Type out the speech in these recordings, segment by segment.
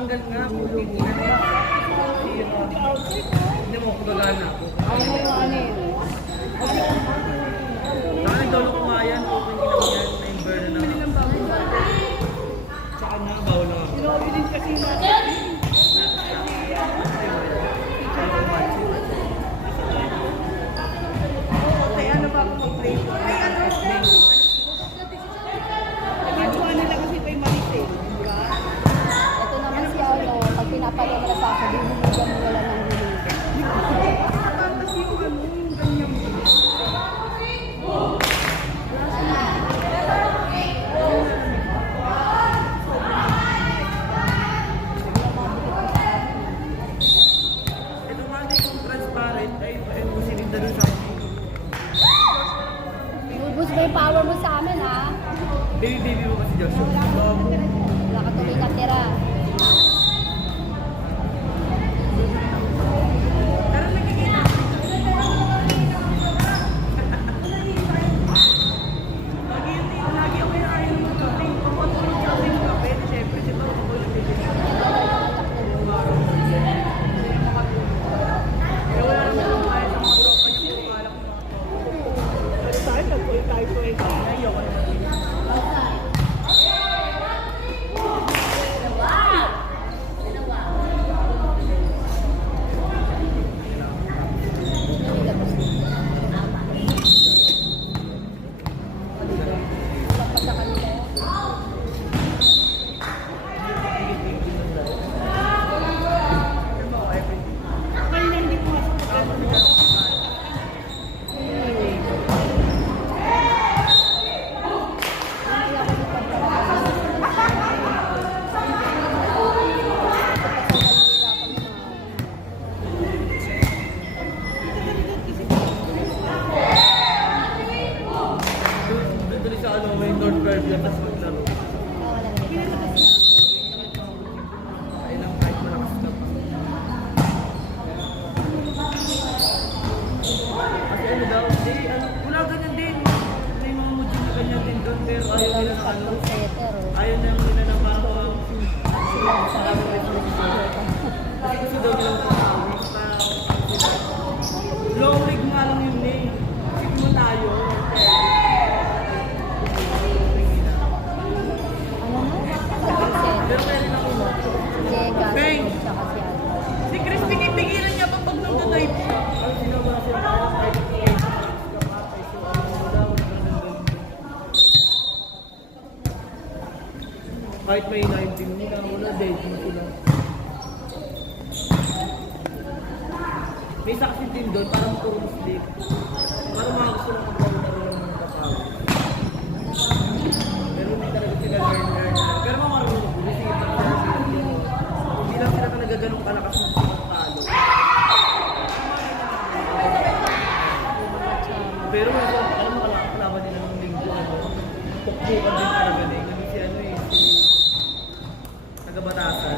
Tatanggal nga po. Hindi mo ako gagana ako. Ano eh? Nakaligdaw na kumayan. Open lang yan. Na-inver na na. Tsaka na, bawal na. Sinabi din kasi natin. Okay, ano ba ako mag-play? Nagagawa nila kasi kay Maris eh. Diba? Ito naman si ano, pag pinapalya mo sa ako, bibigyan mo wala ng huli. Tapos yung ano, yung ganyang Ito nga yung transparent. Ay, sininda dun sa akin. Ubus ba yung power mo sa amin, ha? Baby mo kasi Joshua. Wala ka tuloy natira. pero nakikita ko. Lagi ako yung ayaw ng kape. Papatulog siya ako yung kape. Siyempre, si Pao ako yung bibili. Kaya wala naman akong kaya sa mga tropa niya kung alak mo. Pero tayo, nagpulit tayo po eh. Ayoko naman. Pag sa kanila yun. Kanina hindi pumasok ko tayo. Doon sa ano, may North Curve yan, tapos maglaro. Ay lang, kahit malakas ka pa. Kasi ano daw, wala ganyan din. May mga mujin na ganyan din doon, pero ayaw nila na ano. Ayaw na nila na parang kasi gusto daw nila long leg nga lang yun eh. Sige mo tayo. Pero kaya rin ako mo. Si Chris, pinipigilan niya pag nagdadive siya. Ang sinawa siya tayo kahit kahit may 19 nila, wala dead mo sila. May isa kasi din doon, parang puro sleep. Parang mga gusto lang kapag lang ng kapawin. Pero hindi talaga sila learn. Pero mga marunong, bumisigit lang sila sila. Hindi lang sila talaga ganun kalakas ng pagkakalo. Pero alam mo kalaban nila ng linggo, pukpukan din talaga eh. Ganun si ano eh, si taga-Batasan.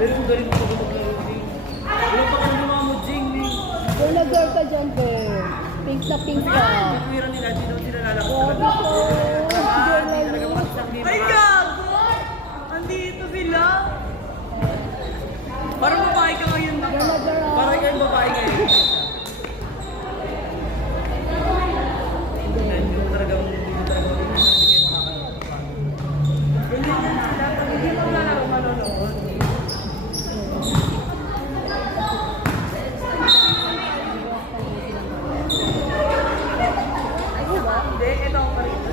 Pero yung galing ko maglaro din. Wala pa kang lumamujing eh. Girl na girl ka dyan, girl. Pink na pink ka. Pagwira nila, di daw sila lalaki Grabe talaga. ko. Hindi talaga makasang di Ay, gago! Andito sila! Parang babae ka ngayon na. Girl na girl. Parang kayong babae ngayon. Hindi mo talaga hindi kayo makakalaman. Hindi na sila. Hindi mo lalaro manonood. Hindi, ito ang parito.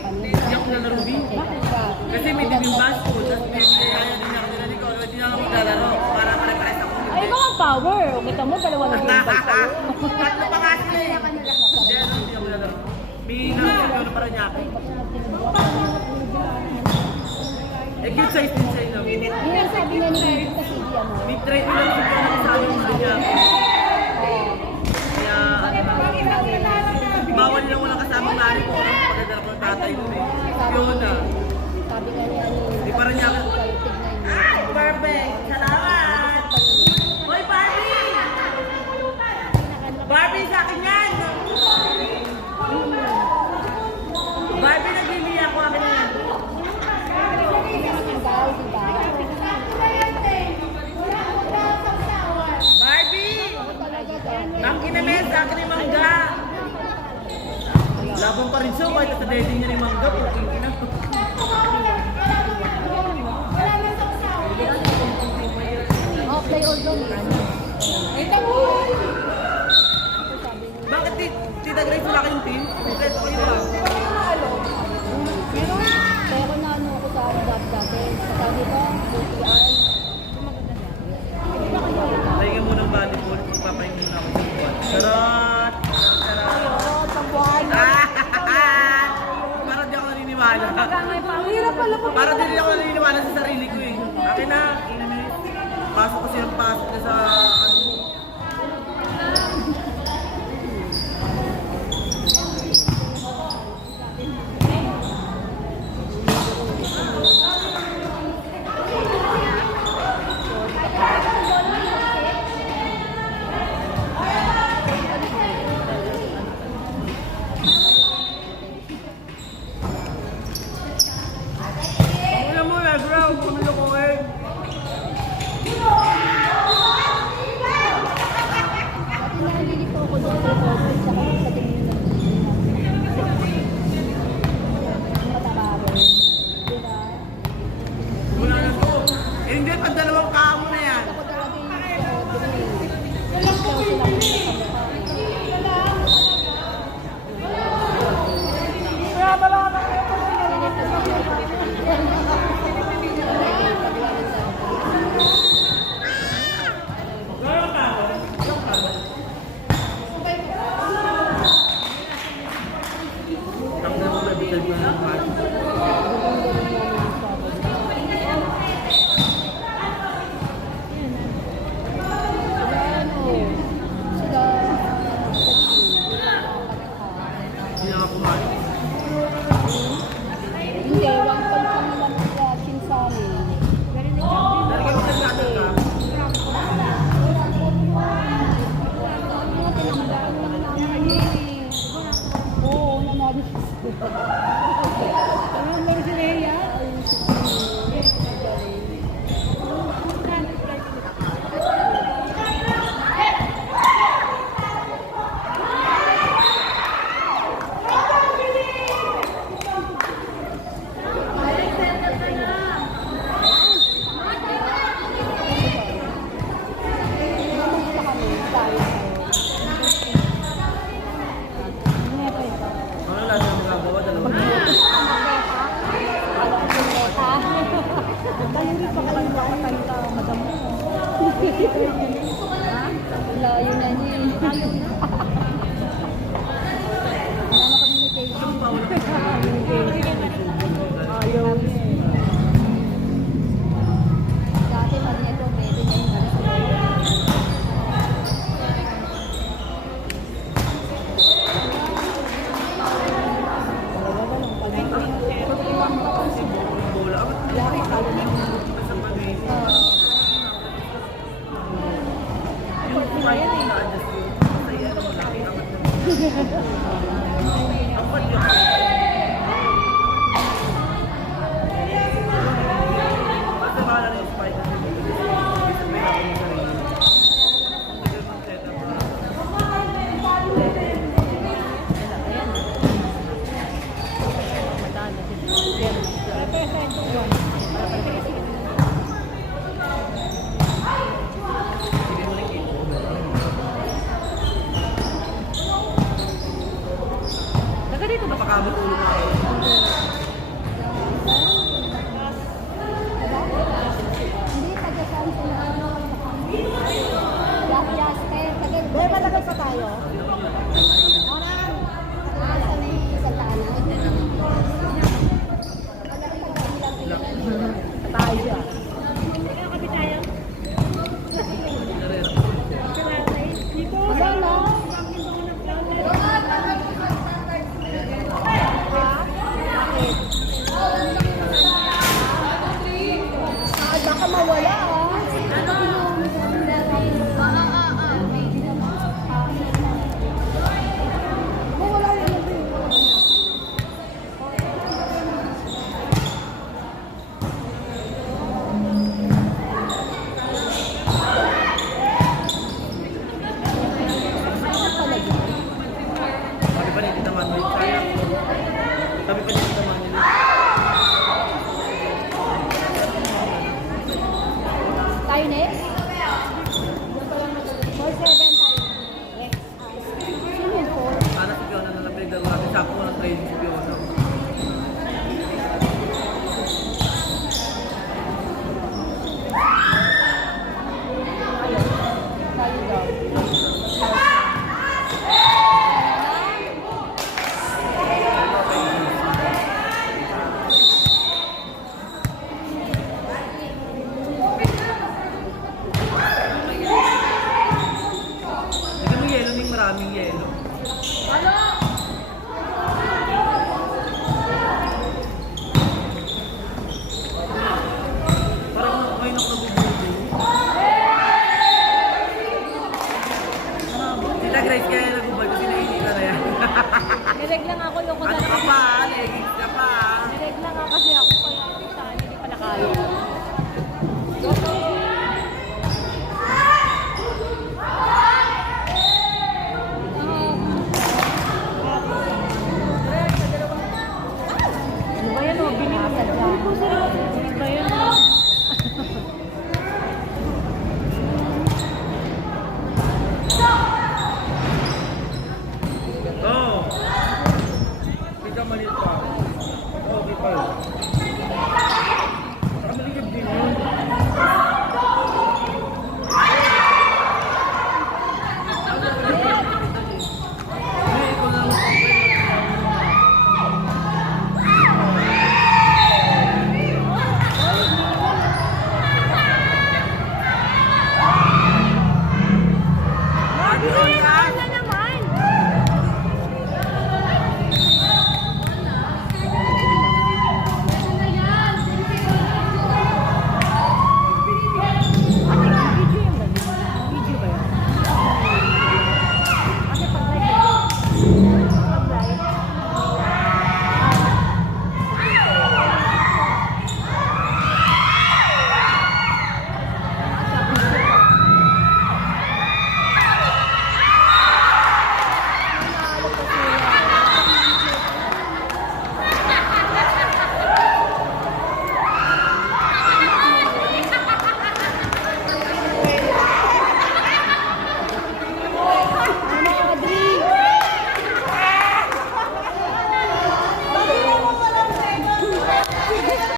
company. Hindi ako nalaro, B. Check-up siya. Kasi may team yung basketball, tapos may kaya din ako nila ni Colo, hindi na ako maglalaro para pare-pares ako. Ay, mga power. O, kita mo, dalawa na yung bag sa'yo. Tatlo pa nga sila eh. Hindi, hindi ako nalaro. May nalaro na para niya ako. Eh, cute size din siya yun. Yun ang sabi nga ni Mito kasi di ano. May try ko lang siya na sa amin sa niya. Kaya, bawal lang walang kasamang nari ko. Walang pagdadala ko ng tatay ko eh. Yun na. Sabi nga niya ni Di para niya ako. tignan niyo. Ay, perfect! Salamat! Hoy, Barbie! Barbie, sa akin yan! Barbie, nagbibili ako akin yan. Tinggal, diba? Barbie! Talaga daw. Ang kinamen sa akin yung mangga. Labang pa rin siya, kahit sa daddy niya yung mangga. Puking ina. Oh, play all zone. Bakit Tita Grace wala kayong team? Kompleto kayo ah. Pero na ano ako sa dati. Sabi ko, UTI. Lagyan mo ng volleyball, papain muna ako sa buwan. Charot! Charot! Oh, pagbuhay na. Parang di ako naniniwala. Hirap pala po. Parang di ako naniniwala sa sarili ko eh. Akin na, inis. Pasok kasi ang pasok na sa ano mo. Ano mo na, bro? Pumilo ko eh. Dati nakalilito ako doon sa COVID. Saka magpatingin ng matabaro. Diba? Wala na to. Eh, hindi, pag dalawang kamo na yan. Ako talaga yung sa Audrey. Ikaw sila ko sa mukha. Kaya pala ka Ang dalawa na bigal ko ng party. Hindi na ako kumain. Hindi, wag pang naman reaction sa amin. Nalagyan ko sa natin ka. Oo, nanalo siya. Ano ba si Rhea? Pumunta kami, tayo. Ano lang yung magagawa? Dalawang Daliri pa kayo ba ako tayo ka, madam mo? Layo na niya. Layo na. Ano communication? Ayaw niya. Dati pag neto, pwede niya yung nasa bola. Laki ka lang. Sa mali. Yung kumain na na-adjust yun. Sa iya naman laki. Angat naman. Ang pati ako. Basta bahala na yung spike kasi may ako yung sarili. Hindi ko mag-set up. Taga dito ba? Napakabot ulo na ako. ano, binili mo. Nakasadya. Sabi ko, sir, ba yan? Oo. Hindi ka maliit pa. Okay pa.